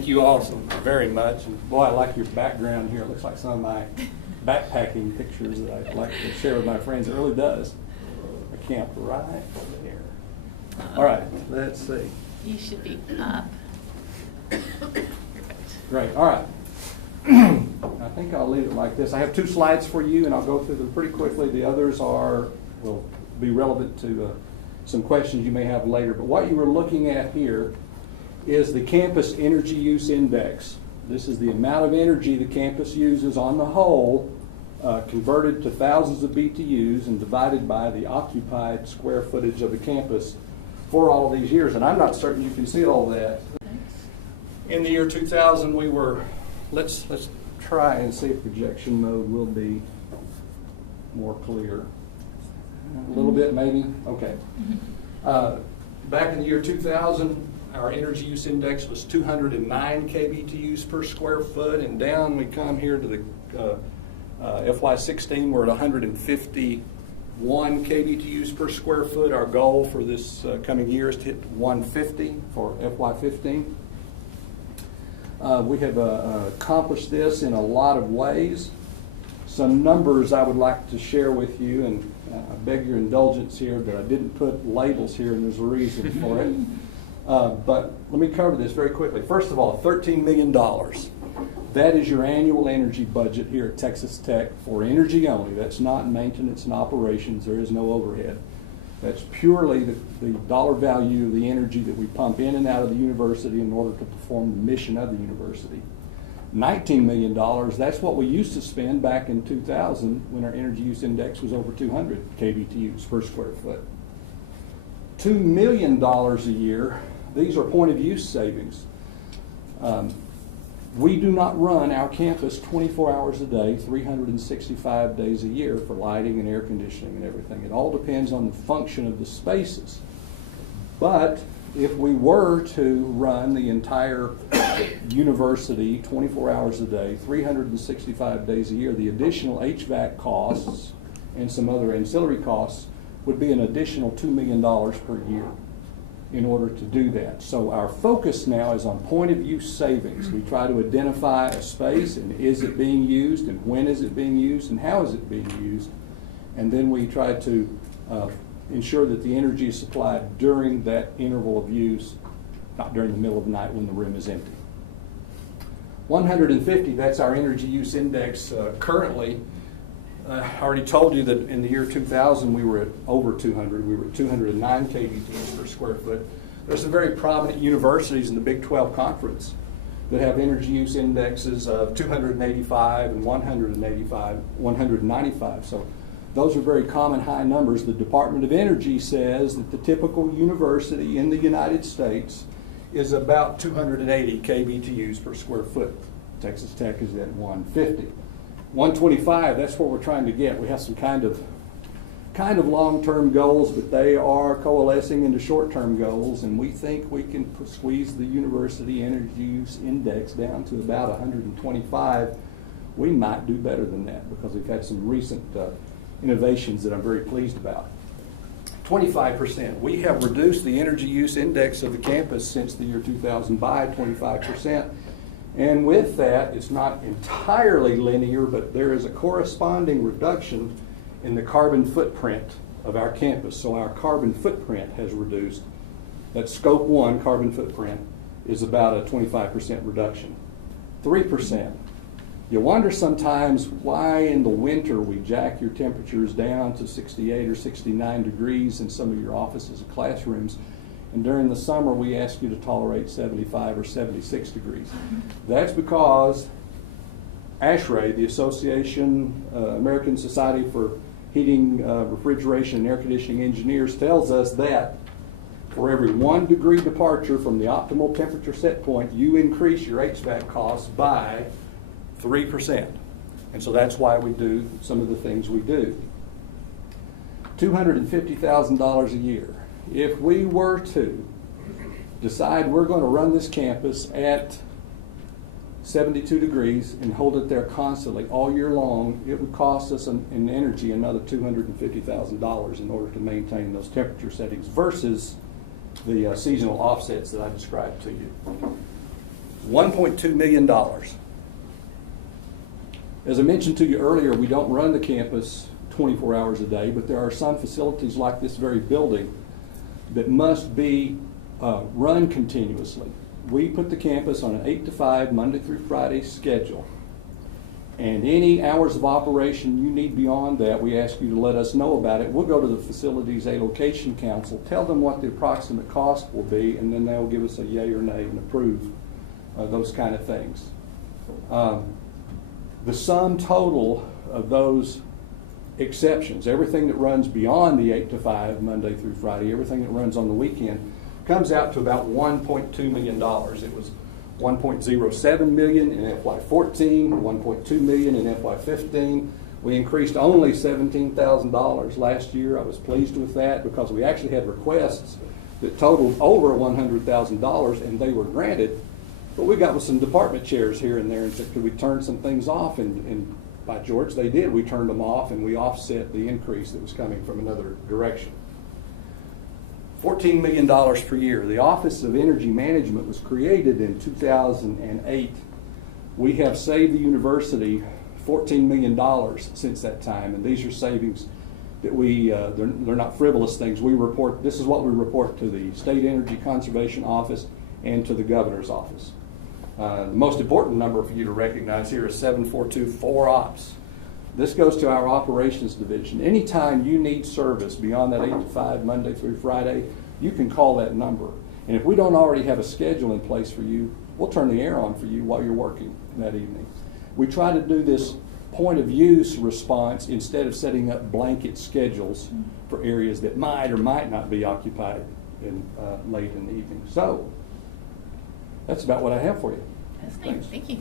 Thank you all so very much. And boy, I like your background here. It looks like some of my backpacking pictures that I like to share with my friends. It really does. I camp right there. All right, let's see. You should be up. Great. All right. I think I'll leave it like this. I have 2 slides for you, and I'll go through them pretty quickly. The others will be relevant to some questions you may have later. But what you were looking at here is the campus energy use index. This is the amount of energy the campus uses on the whole, converted to thousands of BTUs and divided by the occupied square footage of the campus for all these years. And I'm not certain you can see all that. In the year 2000, we were, let's try and see if projection mode will be more clear. A little bit maybe? Okay. Back in the year 2000, our energy use index was 209 kBTUs per square foot, and down we come here to the FY16, we're at 151 kBTUs per square foot. Our goal for this coming year is to hit 150 for FY15. We have accomplished this in a lot of ways. Some numbers I would like to share with you, and I beg your indulgence here that I didn't put labels here, and there's a reason for it. But let me cover this very quickly. First of all, $13 million. That is your annual energy budget here at Texas Tech for energy only. That's not maintenance and operations. There is no overhead. That's purely the dollar value of the energy that we pump in and out of the university in order to perform the mission of the university. $19 million, that's what we used to spend back in 2000 when our energy use index was over 200 kBTUs per square foot. $2 million a year, these are point of use savings. We do not run our campus 24 hours a day, 365 days a year for lighting and air conditioning and everything. It all depends on the function of the spaces. But if we were to run the entire university 24 hours a day, 365 days a year, the additional HVAC costs and some other ancillary costs would be an additional $2 million per year in order to do that. So our focus now is on point of use savings. We try to identify a space and is it being used and when is it being used and how is it being used, and then we try to ensure that the energy is supplied during that interval of use, not during the middle of the night when the room is empty. 150, that's our energy use index currently. I already told you that in the year 2000 we were at over 200. We were at 209 kBTUs per square foot. There's some very prominent universities in the Big 12 Conference that have energy use indexes of 285 and 195. So those are very common high numbers. The Department of Energy says that the typical university in the United States is about 280 kBTUs per square foot. Texas Tech is at 150. 125, that's what we're trying to get. We have some kind of long-term goals, but they are coalescing into short-term goals, and we think we can squeeze the university energy use index down to about 125. We might do better than that because we've had some recent innovations that I'm very pleased about. 25%. We have reduced the energy use index of the campus since the year 2000 by 25%. And with that, it's not entirely linear, but there is a corresponding reduction in the carbon footprint of our campus. So our carbon footprint has reduced. That scope 1 carbon footprint is about a 25% reduction. 3%. You wonder sometimes why in the winter we jack your temperatures down to 68 or 69 degrees in some of your offices and classrooms, and during the summer we ask you to tolerate 75 or 76 degrees. That's because ASHRAE, the Association, American Society for Heating, Refrigeration, and Air Conditioning Engineers, tells us that for every 1 degree departure from the optimal temperature set point, you increase your HVAC costs by 3%. And so that's why we do some of the things we do. $250,000 a year. If we were to decide we're going to run this campus at 72 degrees and hold it there constantly all year long, it would cost us in energy another $250,000 in order to maintain those temperature settings versus the seasonal offsets that I described to you. $1.2 million. As I mentioned to you earlier, we don't run the campus 24 hours a day, but there are some facilities like this very building that must be run continuously. We put the campus on an 8 to 5, Monday through Friday schedule. And any hours of operation you need beyond that, we ask you to let us know about it. We'll go to the facilities allocation council, tell them what the approximate cost will be, and then they'll give us a yay or nay and approve those kind of things. The sum total of those exceptions, everything that runs beyond the 8 to 5, Monday through Friday, everything that runs on the weekend, comes out to about $1.2 million. It was $1.07 million in FY14, $1.2 million in FY15. We increased only $17,000 last year. I was pleased with that because we actually had requests that totaled over $100,000 and they were granted. But we got with some department chairs here and there and said, could we turn some things off? And by George, they did. We turned them off and we offset the increase that was coming from another direction. $14 million per year. The Office of Energy Management was created in 2008. We have saved the university $14 million since that time, and these are savings that they're not frivolous things. We report, this is what we report to the State Energy Conservation Office and to the Governor's Office. The most important number for you to recognize here is 7424 ops. This goes to our operations division. Anytime you need service beyond that 8 to 5, Monday through Friday, you can call that number. And if we don't already have a schedule in place for you, we'll turn the air on for you while you're working that evening. We try to do this point of use response instead of setting up blanket schedules for areas that might or might not be occupied late in the evening. So that's about what I have for you. That's nice. Thank you.